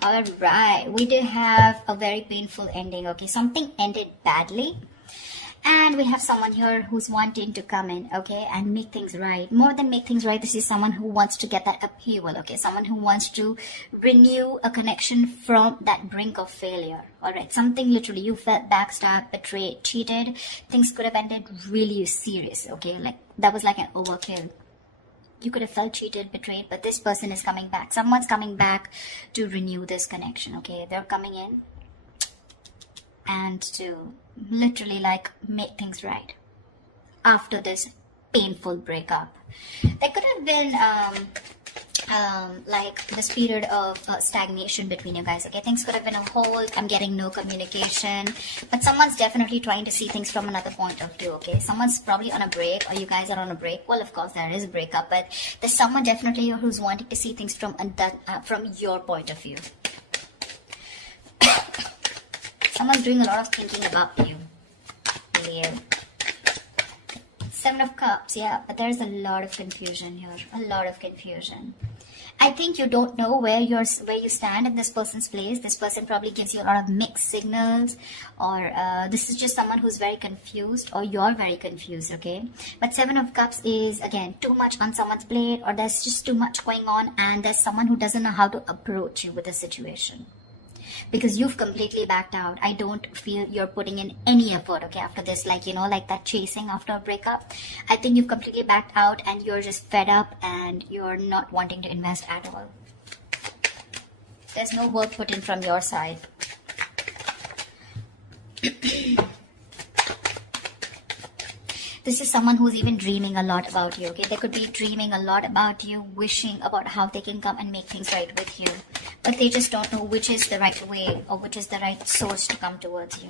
All right, we do have a very painful ending. Okay, something ended badly. And we have someone here who's wanting to come in, okay, and make things right. More than make things right, this is someone who wants to get that upheaval, okay? Someone who wants to renew a connection from that brink of failure, all right? Something literally, you felt backstabbed, betrayed, cheated. Things could have ended really serious, okay? Like, that was like an overkill. You could have felt cheated, betrayed, but this person is coming back. Someone's coming back to renew this connection, okay? They're coming in and to literally like make things right after this painful breakup. There could have been like this period of stagnation between you guys, okay? Things could have been a hold. I'm getting no communication, but someone's definitely trying to see things from another point of view, okay? Someone's probably on a break, or you guys are on a break. Well, of course there is a breakup, but there's someone definitely here who's wanting to see things from your point of view. Someone's doing a lot of thinking about you, Leo. 7 of Cups, yeah, but there's a lot of confusion here. A lot of confusion. I think you don't know where you stand in this person's place. This person probably gives you a lot of mixed signals, or this is just someone who's very confused, or you're very confused, okay? But 7 of Cups is, again, too much on someone's plate, or there's just too much going on, and there's someone who doesn't know how to approach you with the situation. Because you've completely backed out. I don't feel you're putting in any effort, okay, after this, like, you know, like that chasing after a breakup. I think you've completely backed out and you're just fed up and you're not wanting to invest at all. There's no work put in from your side. This is someone who's even dreaming a lot about you, okay? They could be dreaming a lot about you, wishing about how they can come and make things right with you. But they just don't know which is the right way or which is the right source to come towards you.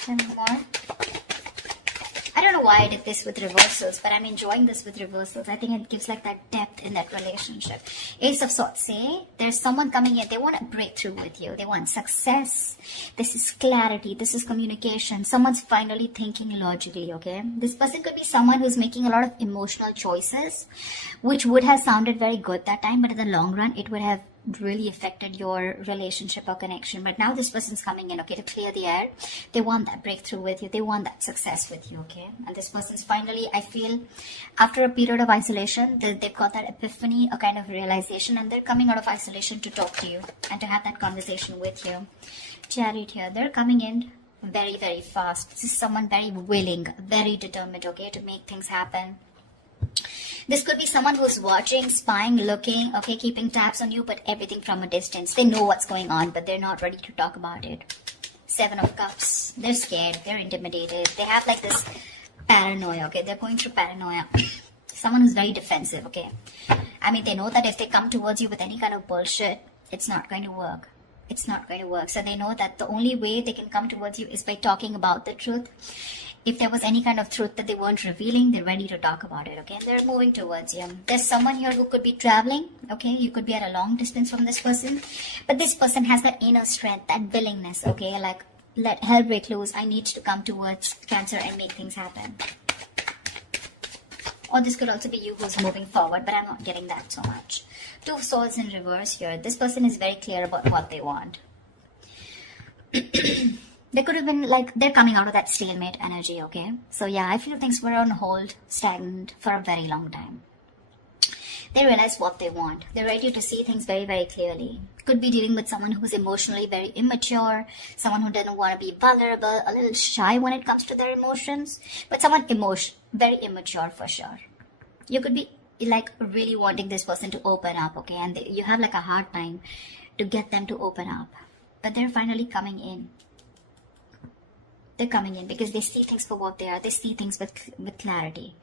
Some more. I don't know why I did this with reversals, but I'm enjoying this with reversals. I think it gives like that depth in that relationship. Ace of Swords, say there's someone coming in. They want a breakthrough with you. They want success. This is clarity. This is communication. Someone's finally thinking logically, okay? This person could be someone who's making a lot of emotional choices, which would have sounded very good that time, but in the long run, it would have really affected your relationship or connection. But now this person's coming in, okay, to clear the air. They want that breakthrough with you. They want that success with you, okay? And this person's finally, I feel, after a period of isolation, they've got that epiphany, a kind of realization, and they're coming out of isolation to talk to you and to have that conversation with you. Chariot here, they're coming in very, very fast. This is someone very willing, very determined, okay, to make things happen. This could be someone who's watching, spying, looking, okay, keeping tabs on you, but everything from a distance. They know what's going on, but they're not ready to talk about it. 7 of Cups. They're scared. They're intimidated. They have like this paranoia, okay? They're going through paranoia. Someone who's very defensive, okay? I mean, they know that if they come towards you with any kind of bullshit, it's not going to work. It's not going to work. So they know that the only way they can come towards you is by talking about the truth. If there was any kind of truth that they weren't revealing, they're ready to talk about it, okay? And they're moving towards you. There's someone here who could be traveling, okay? You could be at a long distance from this person. But this person has that inner strength, that willingness, okay? Like, let hell break loose. I need to come towards Cancer and make things happen. Or this could also be you who's moving forward, but I'm not getting that so much. 2 of Swords in reverse here. This person is very clear about what they want. They could have been like, they're coming out of that stalemate energy, okay? So yeah, I feel things were on hold, stagnant for a very long time. They realize what they want. They're ready to see things very, very clearly. Could be dealing with someone who's emotionally very immature, someone who doesn't want to be vulnerable, a little shy when it comes to their emotions, but someone very immature for sure. You could be like really wanting this person to open up, okay? And you have like a hard time to get them to open up. But they're finally coming in. They're coming in because they see things for what they are. They see things with clarity.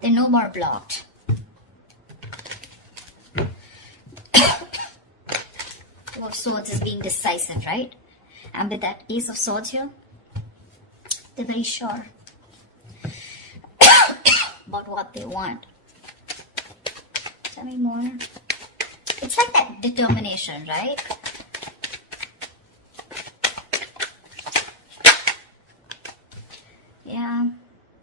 They're no more blocked. Two of Swords is being decisive, right? And with that Ace of Swords here, they're very sure about what they want. Tell me more. It's like that determination, right? Yeah.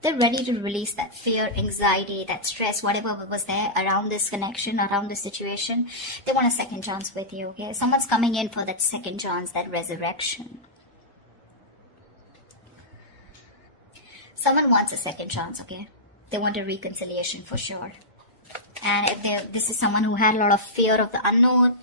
They're ready to release that fear, anxiety, that stress, whatever was there around this connection, around this situation. They want a second chance with you, okay? Someone's coming in for that second chance, that resurrection. Someone wants a second chance, okay? They want a reconciliation for sure. And if this is someone who had a lot of fear of the unknown,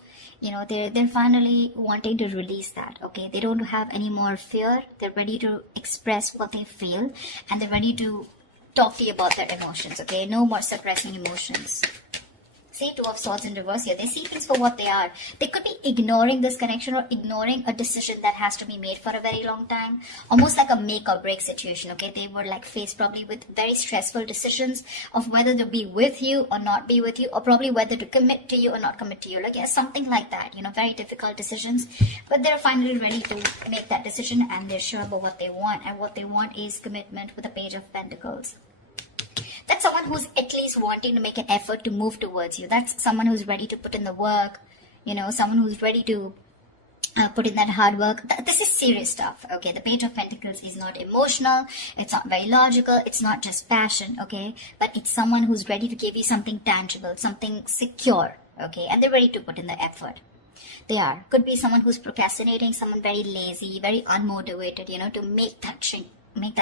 they're finally wanting to release that, okay? They don't have any more fear. They're ready to express what they feel, and they're ready to talk to you about their emotions, okay? No more suppressing emotions. See, Two of Swords in reverse here. They see things for what they are. They could be ignoring this connection or ignoring a decision that has to be made for a very long time. Almost like a make or break situation, okay? They were like faced probably with very stressful decisions of whether to be with you or not be with you, or probably whether to commit to you or not commit to you. Like, yeah, something like that, very difficult decisions. But they're finally ready to make that decision, and they're sure about what they want. And what they want is commitment with the Page of Pentacles. That's someone who's at least wanting to make an effort to move towards you. That's someone who's ready to put in the work, someone who's ready to put in that hard work. This is serious stuff, okay? The Page of Pentacles is not emotional. It's not very logical. It's not just passion, okay? But it's someone who's ready to give you something tangible, something secure, okay? And they're ready to put in the effort. They are. Could be someone who's procrastinating, someone very lazy, very unmotivated, to make that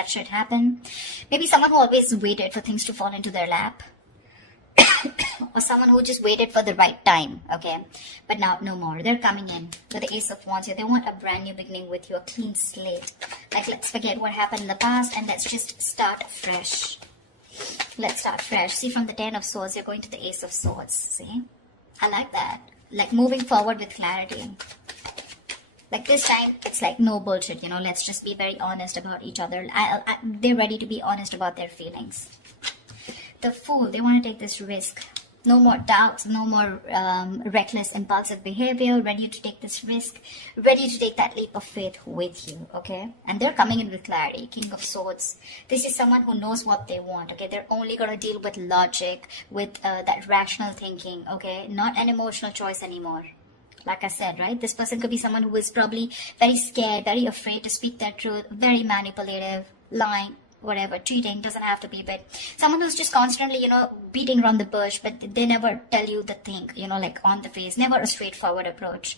shit happen. Maybe someone who always waited for things to fall into their lap. Or someone who just waited for the right time, okay? But now, no more. They're coming in with the Ace of Wands here. They want a brand new beginning with you, a clean slate. Like, let's forget what happened in the past and let's just start fresh. Let's start fresh. See, from the Ten of Swords, you're going to the Ace of Swords. See? I like that. Like, moving forward with clarity. Like, this time, it's like no bullshit, let's just be very honest about each other. They're ready to be honest about their feelings. The Fool, they want to take this risk. No more doubts, no more reckless, impulsive behavior. Ready to take this risk. Ready to take that leap of faith with you, okay? And they're coming in with clarity. King of Swords. This is someone who knows what they want, okay? They're only going to deal with logic, with that rational thinking, okay? Not an emotional choice anymore. Like I said, right? This person could be someone who is probably very scared, very afraid to speak their truth, very manipulative, lying, whatever, cheating, doesn't have to be, but someone who's just constantly, beating around the bush, but they never tell you the thing, like on the face, never a straightforward approach.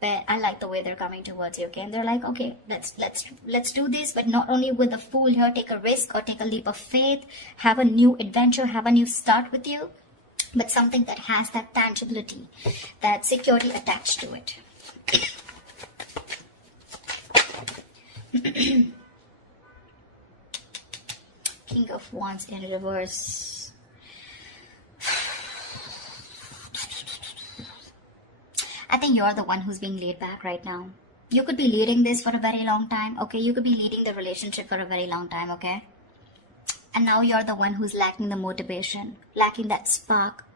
But I like the way they're coming towards you, okay? And they're like, okay, let's do this, but not only with the Fool here, take a risk or take a leap of faith, have a new adventure, have a new start with you, but something that has that tangibility, that security attached to it. King of Wands in reverse. I think you're the one who's being laid back right now. You could be leading this for a very long time, okay? You could be leading the relationship for a very long time, okay? And now you're the one who's lacking the motivation, lacking that spark,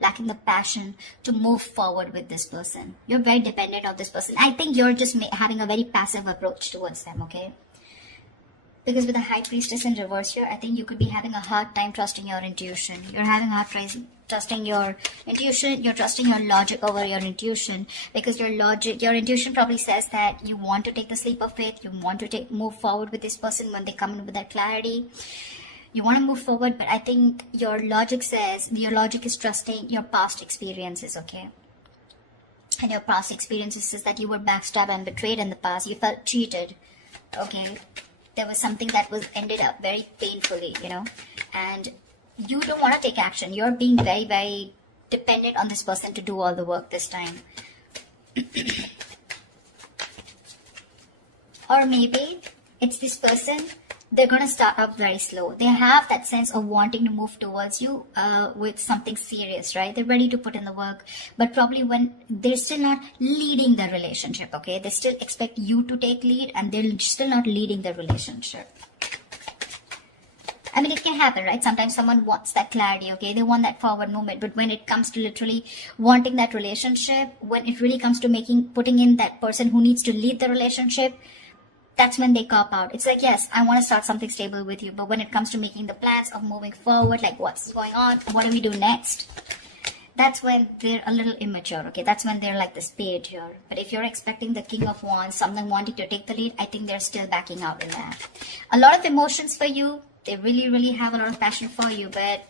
lacking the passion to move forward with this person. You're very dependent on this person. I think you're just having a very passive approach towards them, okay? Because with the High Priestess in reverse here, I think you could be having a hard time trusting your intuition. You're having a hard time trusting your intuition. You're trusting your logic over your intuition. Because your intuition probably says that you want to take the leap of faith. You want to move forward with this person when they come in with that clarity. You want to move forward, but I think your logic is trusting your past experiences, okay? And your past experiences is that you were backstabbed and betrayed in the past. You felt cheated, okay? There was something that was ended up very painfully, and you don't want to take action. You're being very, very dependent on this person to do all the work this time. Or maybe it's this person, they're going to start off very slow. They have that sense of wanting to move towards you with something serious, right? They're ready to put in the work, but probably when they're still not leading the relationship, okay? They still expect you to take lead and they're still not leading the relationship. I mean, it can happen, right? Sometimes someone wants that clarity, okay? They want that forward movement, but when it comes to literally wanting that relationship, when it really comes to putting in that person who needs to lead the relationship, that's when they cop out. It's like, yes, I want to start something stable with you, but when it comes to making the plans of moving forward, like what's going on, what do we do next? That's when they're a little immature, okay? That's when they're like this page here. But if you're expecting the King of Wands, someone wanting to take the lead, I think they're still backing out in that. A lot of emotions for you, They really, really have a lot of passion for you, but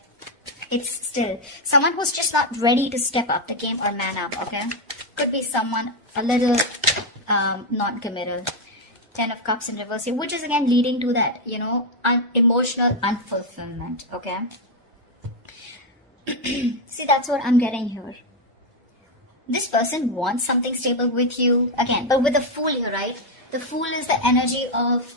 it's still someone who's just not ready to step up the game or man up, okay? Could be someone a little non-committal. 10 of Cups in reverse here, which is again leading to that, you know, emotional unfulfillment, okay? See, that's what I'm getting here. This person wants something stable with you, again, but with the Fool here, right? The Fool is the energy of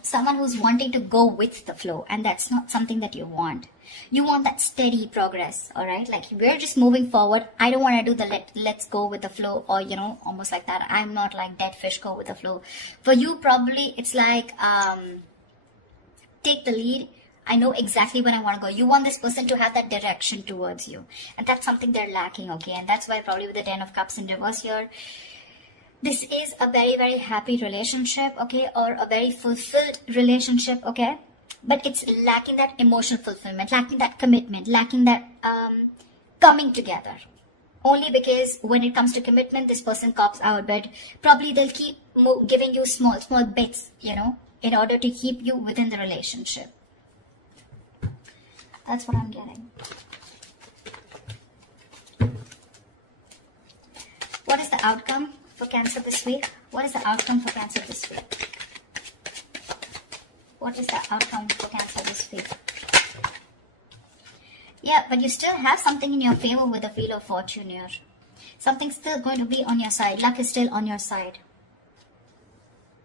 someone who's wanting to go with the flow, and that's not something that you want. You want that steady progress, all right? Like, we're just moving forward. I don't want to do the let's go with the flow, or, you know, almost like that. I'm not like dead fish, go with the flow. For you, probably, it's like, take the lead. I know exactly where I want to go. You want this person to have that direction towards you. And that's something they're lacking, okay? And that's why probably with the 10 of Cups in reverse here, this is a very, very happy relationship, okay? Or a very fulfilled relationship, okay? But it's lacking that emotional fulfillment, lacking that commitment, lacking that coming together. Only because when it comes to commitment, this person cops out. But probably they'll keep giving you small bits, you know, in order to keep you within the relationship. That's what I'm getting. What is the outcome for Cancer this week? What is the outcome for Cancer this week? What is the outcome for Cancer this week? Yeah, but you still have something in your favor with the Wheel of Fortune here. Something's still going to be on your side. Luck is still on your side.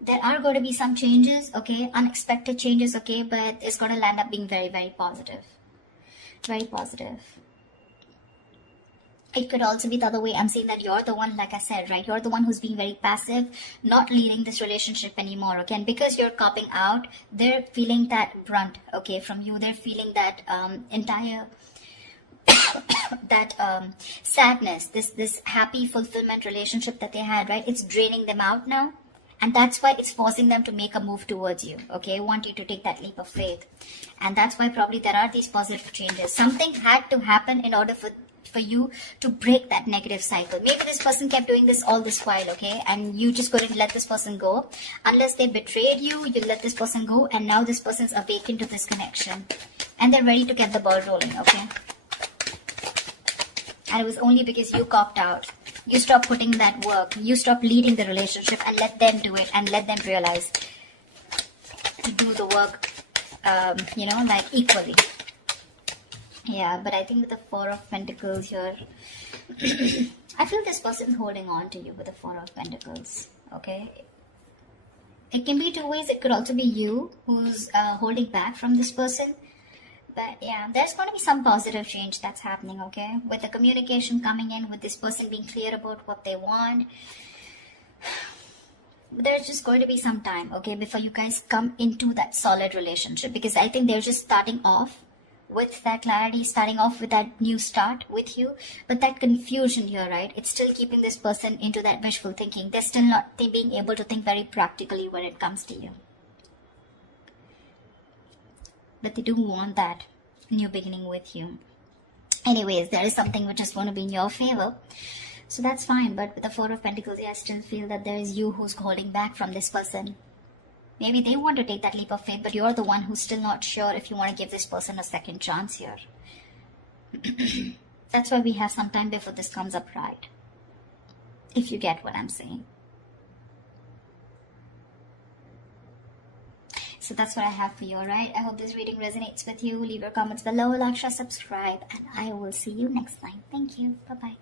There are going to be some changes, okay? Unexpected changes, okay? But it's going to land up being very, very positive. Very positive. It could also be the other way. I'm saying that you're the one, like I said, right? You're the one who's being very passive, not leading this relationship anymore, okay? And because you're copping out, they're feeling that brunt, okay, from you. They're feeling that entire that sadness, this happy fulfillment relationship that they had, right? It's draining them out now. And that's why it's forcing them to make a move towards you, okay? Want you to take that leap of faith. And that's why probably there are these positive changes. Something had to happen in order for you to break that negative cycle. Maybe this person kept doing this all this while, okay? And you just couldn't let this person go. Unless they betrayed you, you let this person go. And now this person's awakened to this connection. And they're ready to get the ball rolling, okay? And it was only because you copped out. You stop putting that work. You stop leading the relationship and let them do it and let them realize to do the work, you know, like equally. Yeah, but I think with the Four of Pentacles here, I feel this person's holding on to you with the Four of Pentacles, okay? It can be two ways. It could also be you who's holding back from this person. But yeah, there's going to be some positive change that's happening, okay? With the communication coming in, with this person being clear about what they want. There's just going to be some time, okay, before you guys come into that solid relationship. Because I think they're just starting off with that clarity, starting off with that new start with you. But that confusion here, right? It's still keeping this person into that wishful thinking. They're still not being able to think very practically when it comes to you. But they do want that new beginning with you. Anyways, there is something which is going to be in your favor. So that's fine. But with the Four of Pentacles, I still feel that there is you who's holding back from this person. Maybe they want to take that leap of faith, but you're the one who's still not sure if you want to give this person a second chance here. That's why we have some time before this comes up right. If you get what I'm saying. So that's what I have for you, alright? I hope this reading resonates with you. Leave your comments below, like, share, subscribe, and I will see you next time. Thank you. Bye-bye.